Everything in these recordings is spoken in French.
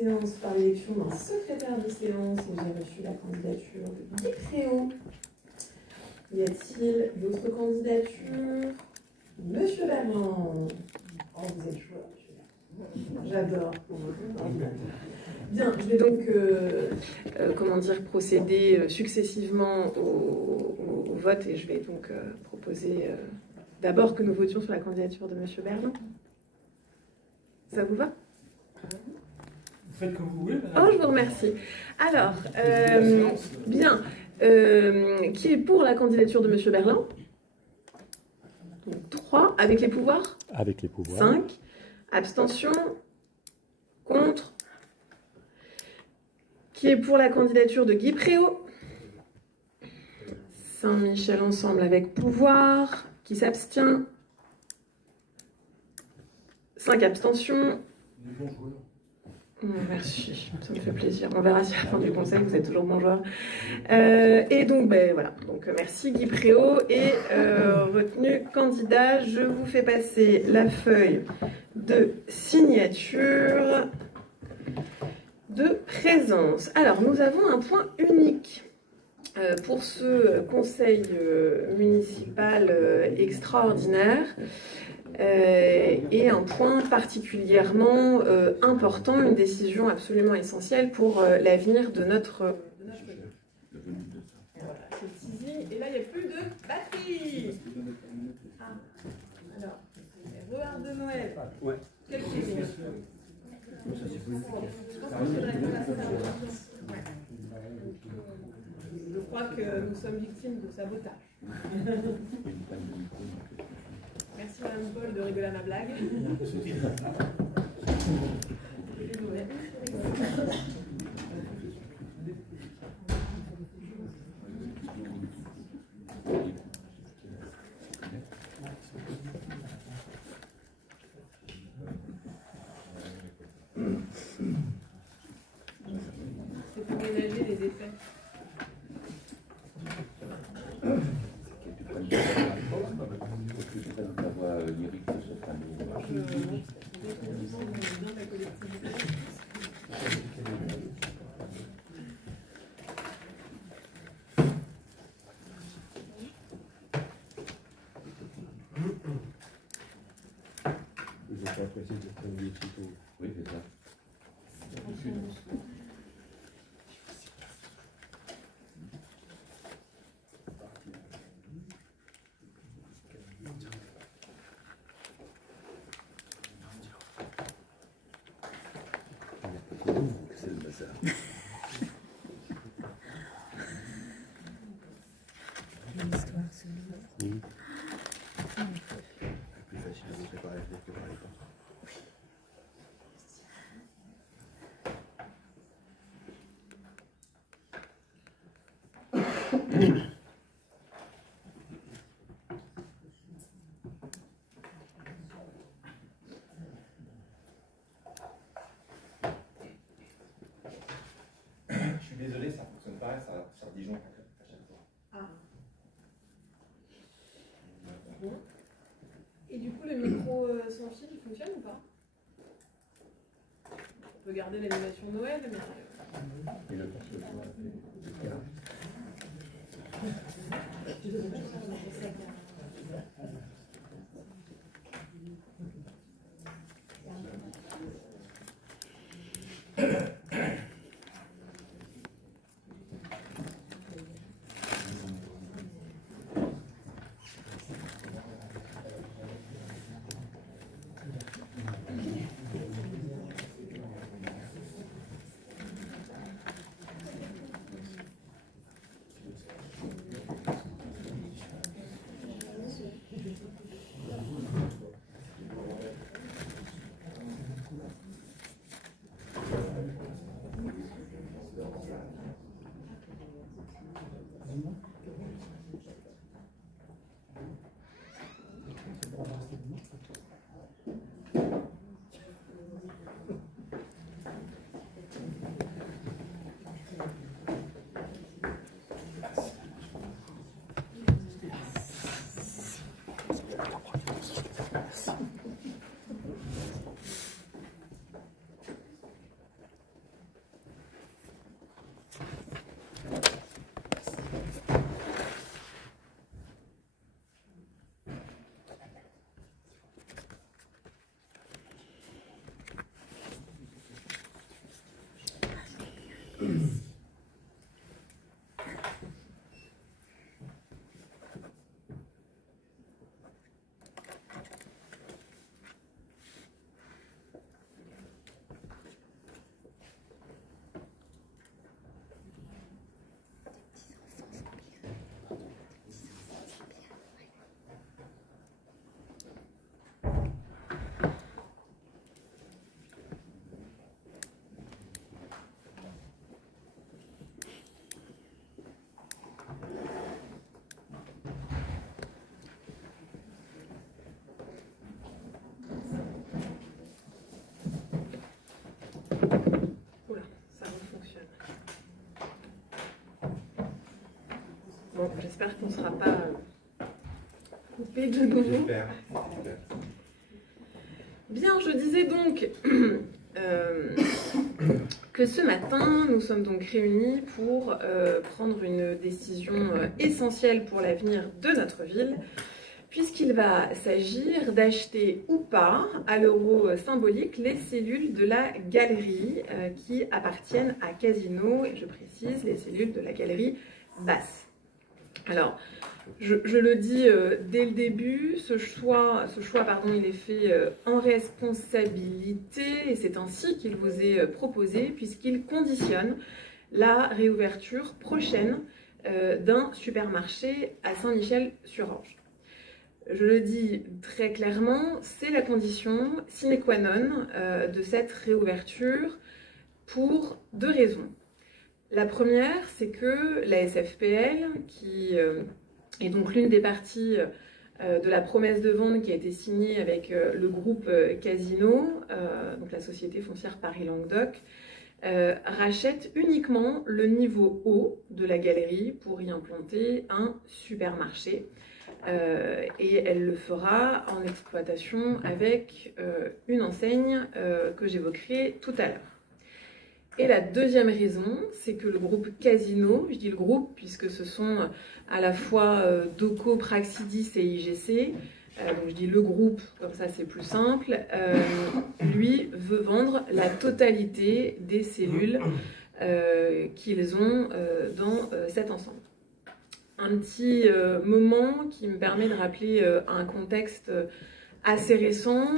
séance par l'élection d'un secrétaire de séance et j'ai reçu la candidature de Guy Préau. Y a-t-il d'autres candidatures? Monsieur Berland. Oh, vous êtes joueur, j'adore. Bien, je vais donc procéder successivement au vote et je vais donc proposer d'abord que nous votions sur la candidature de Monsieur Berland. Ça vous va? Vous faites comme vous voulez, madame. Oh, je vous remercie. Alors, bien, qui est pour la candidature de Monsieur Berland? Donc 3, avec les pouvoirs? Avec les pouvoirs. 5, abstention, contre. Qui est pour la candidature de Guy Préau? Saint-Michel ensemble avec pouvoir. Qui s'abstient? 5 abstentions. Merci, ça me fait plaisir. On verra si à la fin du conseil vous êtes toujours bon joueur. Et donc, voilà. Donc, merci Guy Préau et retenu candidat. Je vous fais passer la feuille de signature de présence. Alors, nous avons un point unique pour ce conseil municipal extraordinaire. Et un point particulièrement important, une décision absolument essentielle pour l'avenir de notre voilà, c'est le teasing. Et là, il n'y a plus de batterie. Alors, Rehard de Noël. Ouais. Quel teasing? Je pense qu'il faudrait qu'on fasse ça. Ouais. Je crois que nous sommes victimes de sabotage. Merci Madame Paul de rigoler à ma blague. C'est pour ménager les effets. La voix lyrique de ce famille. Je vais pas apprécier de prendre les tutos. Oui, c'est ça. C'est le bazar. Oui. Plus facile à vous préparer que par les portes. Je suis désolé, ça ne fonctionne pas, ça redijouille à chaque fois. Ah. Bon. Et du coup, le micro sans fil, il fonctionne ou pas? On peut garder l'animation Noël, mais... Et le porte Oula, ça refonctionne. Bon, j'espère qu'on ne sera pas coupé de nouveau. J'espère. Bien, je disais donc que ce matin, nous sommes donc réunis pour prendre une décision essentielle pour l'avenir de notre ville, puisqu'il va s'agir d'acheter ou pas, à l'euro symbolique, les cellules de la galerie qui appartiennent à Casino, et je précise, les cellules de la galerie basse. Alors, je le dis dès le début, ce choix il est fait en responsabilité, et c'est ainsi qu'il vous est proposé, puisqu'il conditionne la réouverture prochaine d'un supermarché à Saint-Michel-sur-Orge. Je le dis très clairement, c'est la condition sine qua non de cette réouverture pour deux raisons. La première, c'est que la SFPL, qui est donc l'une des parties de la promesse de vente qui a été signée avec le groupe Casino, donc la société foncière Paris-Languedoc, rachète uniquement le niveau haut de la galerie pour y implanter un supermarché. Et elle le fera en exploitation avec une enseigne que j'évoquerai tout à l'heure. Et la deuxième raison, c'est que le groupe Casino, je dis le groupe puisque ce sont à la fois Doco, Praxidis et IGC, donc je dis le groupe, comme ça c'est plus simple, lui veut vendre la totalité des cellules qu'ils ont dans cet ensemble. Un petit moment qui me permet de rappeler un contexte assez récent,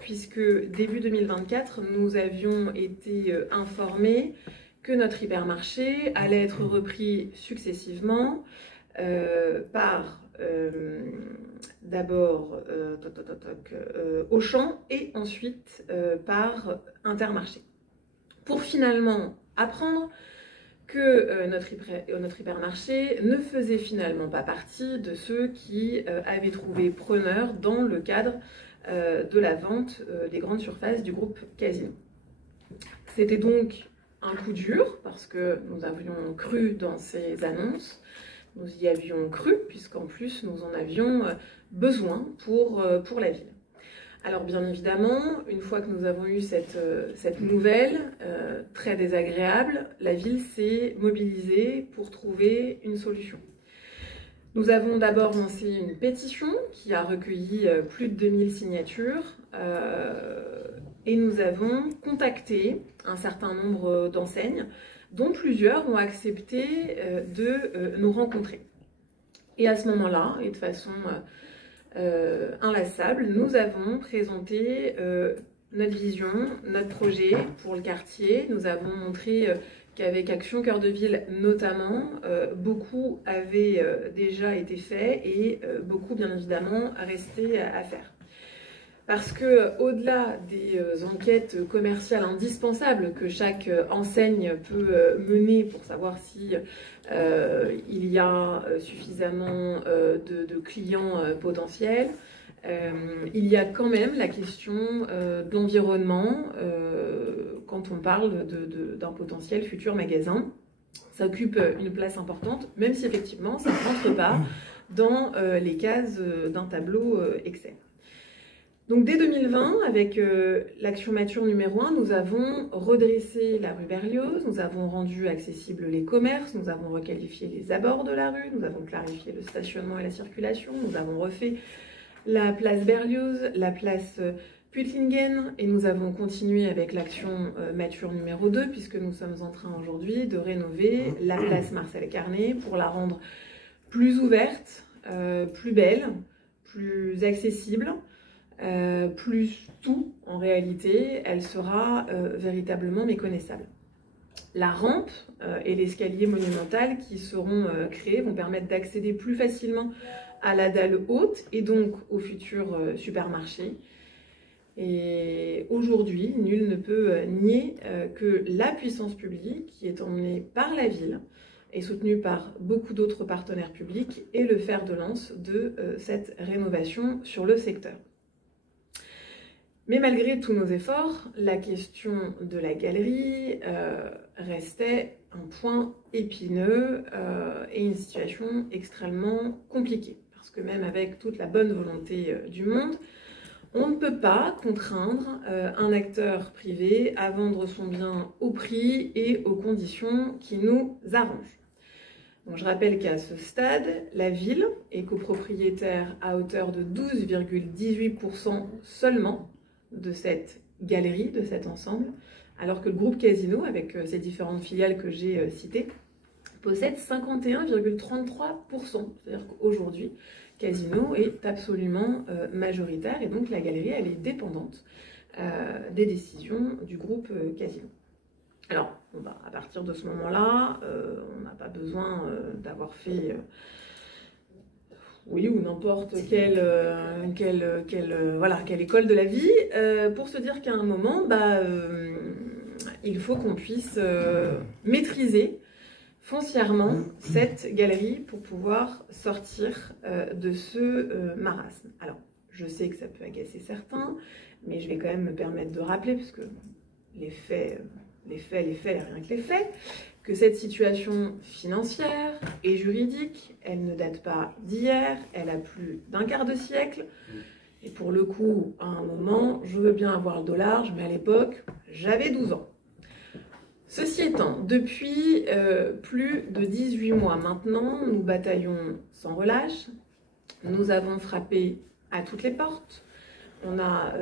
puisque début 2024, nous avions été informés que notre hypermarché allait être repris successivement par d'abord Auchan et ensuite par Intermarché. Pour finalement apprendre que notre hypermarché ne faisait finalement pas partie de ceux qui avaient trouvé preneur dans le cadre de la vente des grandes surfaces du groupe Casino. C'était donc un coup dur parce que nous avions cru dans ces annonces, nous y avions cru puisqu'en plus nous en avions besoin pour la ville. Alors bien évidemment, une fois que nous avons eu cette nouvelle très désagréable, la ville s'est mobilisée pour trouver une solution. Nous avons d'abord lancé une pétition qui a recueilli plus de 2000 signatures et nous avons contacté un certain nombre d'enseignes dont plusieurs ont accepté de nous rencontrer. Et à ce moment-là, et de façon inlassable, nous avons présenté notre vision, notre projet pour le quartier. Nous avons montré qu'avec Action Cœur de Ville notamment, beaucoup avait déjà été fait et beaucoup bien évidemment restait à faire. Parce que au-delà des enquêtes commerciales indispensables que chaque enseigne peut mener pour savoir si il y a suffisamment de clients potentiels, il y a quand même la question de l'environnement quand on parle d'un potentiel futur magasin. Ça occupe une place importante, même si effectivement ça ne rentre pas dans les cases d'un tableau Excel. Donc dès 2020, avec l'action mature numéro 1, nous avons redressé la rue Berlioz, nous avons rendu accessibles les commerces, nous avons requalifié les abords de la rue, nous avons clarifié le stationnement et la circulation, nous avons refait la place Berlioz, la place Putlingen, et nous avons continué avec l'action mature numéro 2, puisque nous sommes en train aujourd'hui de rénover la place Marcel Carné pour la rendre plus ouverte, plus belle, plus accessible, plus tout en réalité. Elle sera véritablement méconnaissable. La rampe et l'escalier monumental qui seront créés vont permettre d'accéder plus facilement à la dalle haute et donc au futur supermarché. Et aujourd'hui, nul ne peut nier que la puissance publique, qui est emmenée par la ville et soutenue par beaucoup d'autres partenaires publics, est le fer de lance de cette rénovation sur le secteur. Mais malgré tous nos efforts, la question de la galerie restait un point épineux et une situation extrêmement compliquée. Parce que même avec toute la bonne volonté du monde, on ne peut pas contraindre un acteur privé à vendre son bien au prix et aux conditions qui nous arrangent. Donc, je rappelle qu'à ce stade, la ville est copropriétaire à hauteur de 12,18% seulement de cette galerie, de cet ensemble, alors que le groupe Casino, avec ses différentes filiales que j'ai citées, possède 51,33%. C'est-à-dire qu'aujourd'hui, Casino est absolument majoritaire et donc la galerie, elle est dépendante des décisions du groupe Casino. Alors, à partir de ce moment-là, on n'a pas besoin d'avoir fait oui ou n'importe quelle école de la vie pour se dire qu'à un moment, il faut qu'on puisse maîtriser foncièrement cette galerie pour pouvoir sortir de ce marasme. Alors, je sais que ça peut agacer certains, mais je vais quand même me permettre de rappeler, puisque les faits, rien que les faits, que cette situation financière et juridique, elle ne date pas d'hier, elle a plus d'un quart de siècle. Et pour le coup, à un moment, je veux bien avoir le dos large, mais à l'époque, j'avais 12 ans. Ceci étant, depuis plus de 18 mois maintenant, nous bataillons sans relâche. Nous avons frappé à toutes les portes. On a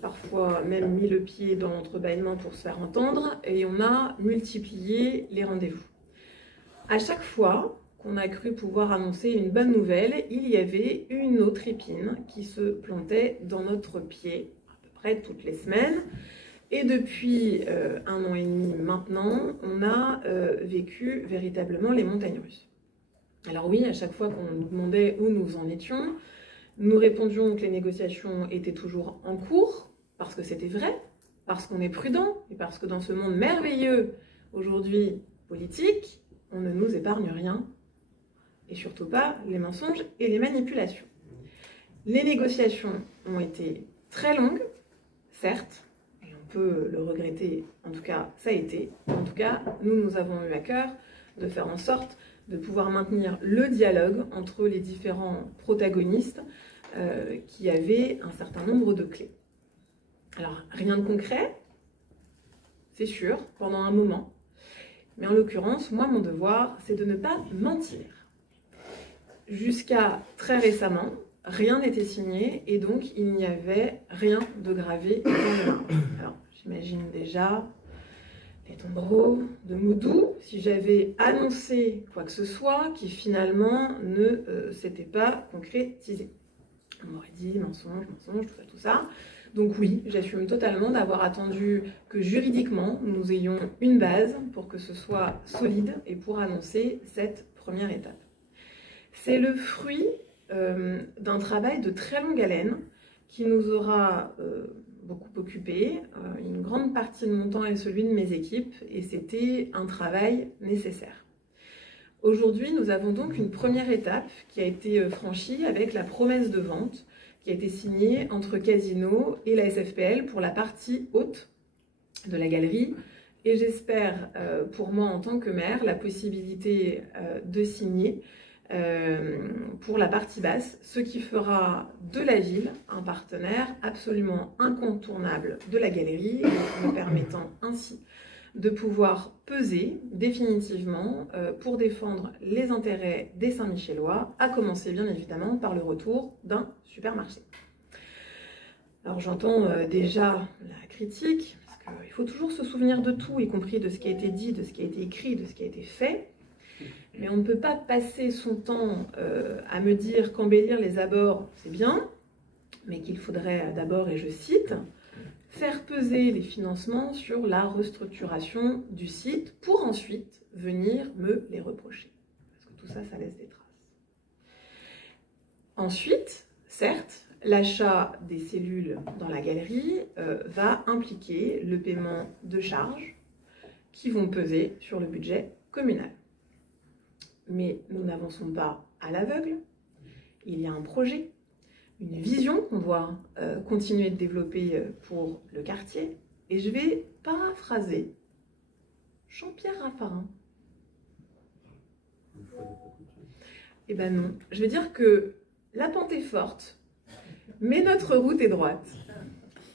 parfois même mis le pied dans l'entrebâillement pour se faire entendre et on a multiplié les rendez-vous. À chaque fois qu'on a cru pouvoir annoncer une bonne nouvelle, il y avait une autre épine qui se plantait dans notre pied, à peu près toutes les semaines. Et depuis 1 an et demi maintenant, on a vécu véritablement les montagnes russes. Alors oui, à chaque fois qu'on nous demandait où nous en étions, nous répondions que les négociations étaient toujours en cours, parce que c'était vrai, parce qu'on est prudent, et parce que dans ce monde merveilleux, aujourd'hui, politique, on ne nous épargne rien, et surtout pas les mensonges et les manipulations. Les négociations ont été très longues, certes, et on peut le regretter, en tout cas, ça a été. En tout cas, nous avons eu à cœur de faire en sorte de pouvoir maintenir le dialogue entre les différents protagonistes qui avaient un certain nombre de clés. Alors, rien de concret, c'est sûr, pendant un moment. Mais en l'occurrence, moi, mon devoir, c'est de ne pas mentir. Jusqu'à très récemment, rien n'était signé et donc il n'y avait rien de gravé dans le marbre. Alors, j'imagine déjà les tombereaux de Moudou, si j'avais annoncé quoi que ce soit qui finalement ne s'était pas concrétisé. On m'aurait dit mensonge, tout ça. Donc oui, j'assume totalement d'avoir attendu que juridiquement, nous ayons une base pour que ce soit solide et pour annoncer cette première étape. C'est le fruit d'un travail de très longue haleine qui nous aura beaucoup occupé. Une grande partie de mon temps est celui de mes équipes et c'était un travail nécessaire. Aujourd'hui, nous avons donc une première étape qui a été franchie avec la promesse de vente qui a été signée entre Casino et la SFPL pour la partie haute de la galerie. Et j'espère, pour moi en tant que maire, la possibilité de signer pour la partie basse, ce qui fera de la ville un partenaire absolument incontournable de la galerie, me permettant ainsi de pouvoir peser définitivement pour défendre les intérêts des Saint-Michélois, à commencer bien évidemment par le retour d'un supermarché. Alors j'entends déjà la critique, parce qu'il faut toujours se souvenir de tout, y compris de ce qui a été dit, de ce qui a été écrit, de ce qui a été fait. Mais on ne peut pas passer son temps à me dire qu'embellir les abords, c'est bien, mais qu'il faudrait d'abord, et je cite, faire peser les financements sur la restructuration du site pour ensuite venir me les reprocher. Parce que tout ça, ça laisse des traces. Ensuite, certes, l'achat des cellules dans la galerie va impliquer le paiement de charges qui vont peser sur le budget communal. Mais nous n'avançons pas à l'aveugle. Il y a un projet, une vision qu'on doit continuer de développer pour le quartier. Et je vais paraphraser Jean-Pierre Raffarin. Eh ben non, je vais dire que la pente est forte, mais notre route est droite.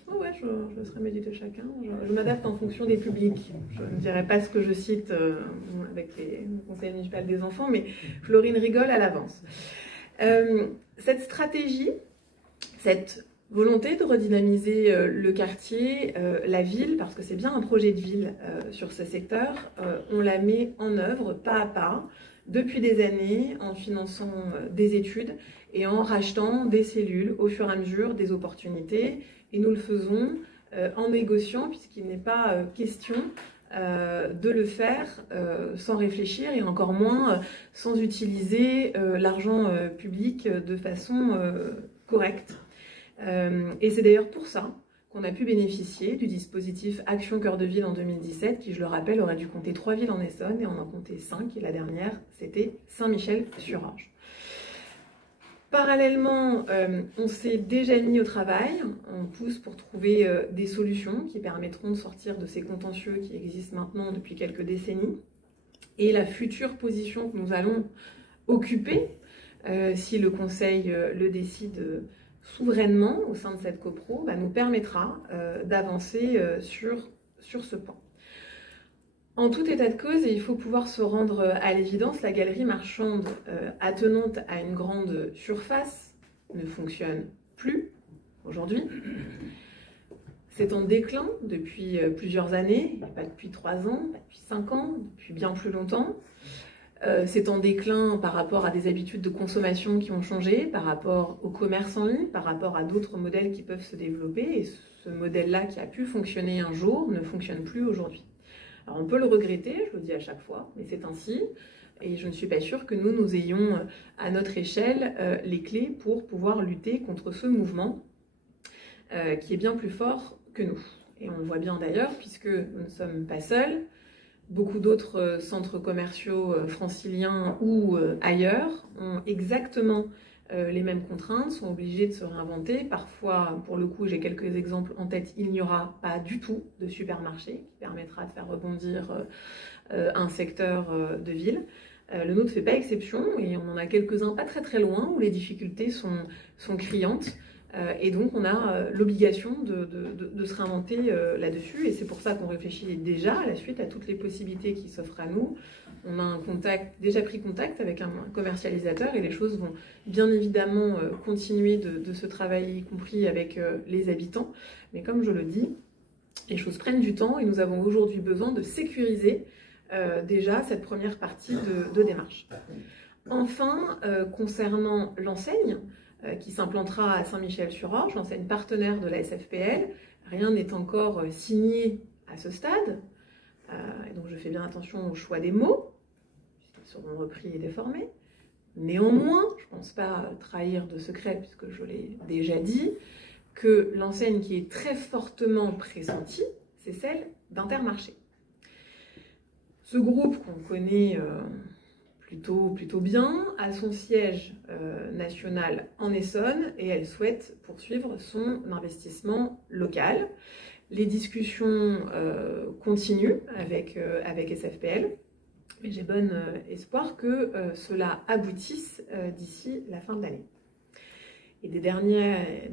Oh ouais, je serai médité chacun. Je m'adapte en fonction des publics. Je ne dirai pas ce que je cite avec les conseils municipaux des enfants, mais Florine rigole à l'avance. Cette stratégie, cette volonté de redynamiser le quartier, la ville, parce que c'est bien un projet de ville sur ce secteur, on la met en œuvre pas à pas, depuis des années, en finançant des études et en rachetant des cellules au fur et à mesure des opportunités. Et nous le faisons en négociant, puisqu'il n'est pas question de le faire sans réfléchir et encore moins sans utiliser l'argent public de façon correcte. Et c'est d'ailleurs pour ça qu'on a pu bénéficier du dispositif Action Cœur de Ville en 2017, qui, je le rappelle, aurait dû compter 3 villes en Essonne, et on en comptait 5, et la dernière, c'était Saint-Michel-sur-Orge. Parallèlement, on s'est déjà mis au travail, on pousse pour trouver des solutions qui permettront de sortir de ces contentieux qui existent maintenant depuis quelques décennies. Et la future position que nous allons occuper, si le Conseil le décide souverainement au sein de cette copro, nous permettra d'avancer sur ce point. En tout état de cause, et il faut pouvoir se rendre à l'évidence, la galerie marchande attenante à une grande surface ne fonctionne plus aujourd'hui. C'est en déclin depuis plusieurs années, pas depuis 3 ans, pas depuis 5 ans, depuis bien plus longtemps. C'est en déclin par rapport à des habitudes de consommation qui ont changé, par rapport au commerce en ligne, par rapport à d'autres modèles qui peuvent se développer. Et ce modèle-là qui a pu fonctionner un jour ne fonctionne plus aujourd'hui. Alors on peut le regretter, je le dis à chaque fois, mais c'est ainsi. Et je ne suis pas sûre que nous ayons à notre échelle les clés pour pouvoir lutter contre ce mouvement qui est bien plus fort que nous. Et on le voit bien d'ailleurs, puisque nous ne sommes pas seuls. Beaucoup d'autres centres commerciaux franciliens ou ailleurs ont exactement les mêmes contraintes, sont obligés de se réinventer. Parfois, pour le coup, j'ai quelques exemples en tête, il n'y aura pas du tout de supermarché qui permettra de faire rebondir un secteur de ville. Le nôtre ne fait pas exception et on en a quelques-uns pas très très loin où les difficultés sont criantes. Et donc on a l'obligation de se réinventer là-dessus, et c'est pour ça qu'on réfléchit déjà à la suite à toutes les possibilités qui s'offrent à nous. On a déjà pris contact avec un commercialisateur et les choses vont bien évidemment continuer de se travailler, y compris avec les habitants. Mais comme je le dis, les choses prennent du temps et nous avons aujourd'hui besoin de sécuriser déjà cette première partie de démarche. Enfin, concernant l'enseigne, qui s'implantera à Saint-Michel-sur-Orge, l'enseigne partenaire de la SFPL. Rien n'est encore signé à ce stade, et donc je fais bien attention au choix des mots, puisqu'ils seront repris et déformés. Néanmoins, je ne pense pas trahir de secret, puisque je l'ai déjà dit, que l'enseigne qui est très fortement pressentie, c'est celle d'Intermarché. Ce groupe qu'on connaît plutôt bien, a son siège national en Essonne et elle souhaite poursuivre son investissement local. Les discussions continuent avec SFPL, mais j'ai bon espoir que cela aboutisse d'ici la fin de l'année. Et des derniers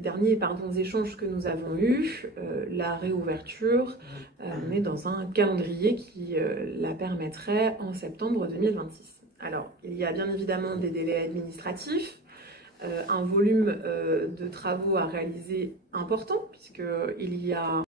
échanges que nous avons eus, la réouverture, on est dans un calendrier qui la permettrait en septembre 2026. Alors, il y a bien évidemment des délais administratifs un volume de travaux à réaliser important, puisqu'il y a